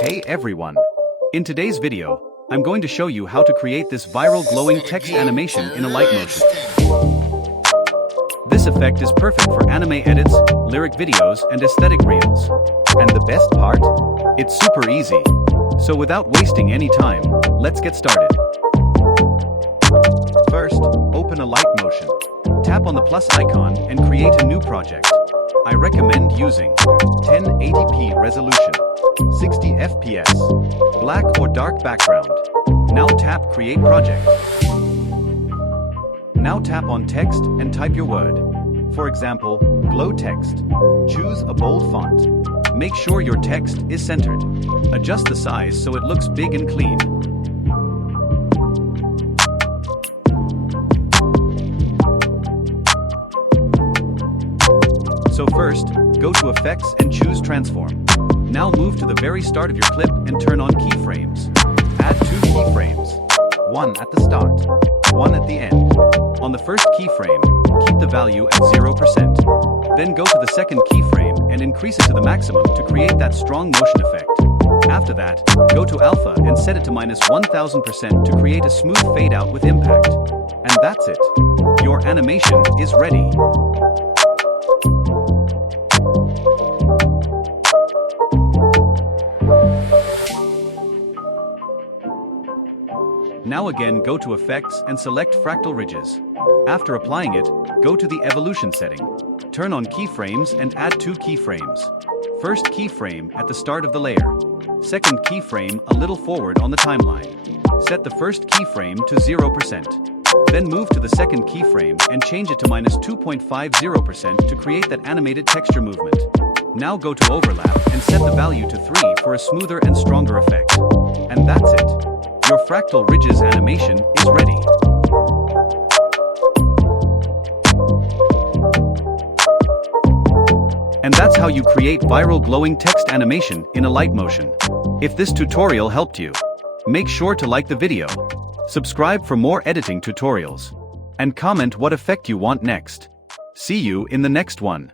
Hey everyone! In today's video, I'm going to show you how to create this viral glowing text animation in alightmotion. This effect is perfect for anime edits, lyric videos, and aesthetic reels. And the best part? It's super easy. So without wasting any time, let's get started. First, open alightmotion. Tap on the plus icon and create a new project. I recommend using 1080p resolution, 60 fps, black or dark background. Now tap Create Project. Now tap on text and type your word. For example, glow text. Choose a bold font. Make sure your text is centered. Adjust the size so it looks big and clean. So first, go to Effects and choose Transform. Now move to the very start of your clip and turn on keyframes. Add 2 keyframes. One at the start, one at the end. On the first keyframe, keep the value at 0%. Then go to the second keyframe and increase it to the maximum to create that strong motion effect. After that, go to Alpha and set it to -1000% to create a smooth fade out with impact. And that's it. Your animation is ready. Now again go to Effects and select Fractal Ridges. After applying it, go to the Evolution setting. Turn on keyframes and add 2 keyframes. First keyframe at the start of the layer. Second keyframe a little forward on the timeline. Set the first keyframe to 0%. Then move to the second keyframe and change it to -2.50% to create that animated texture movement. Now go to Overlap and set the value to 3 for a smoother and stronger effect. And that's it. Your Fractal Ridges animation is ready. And that's how you create viral glowing text animation in alightmotion. If this tutorial helped you, make sure to like the video, subscribe for more editing tutorials, and comment what effect you want next. See you in the next one.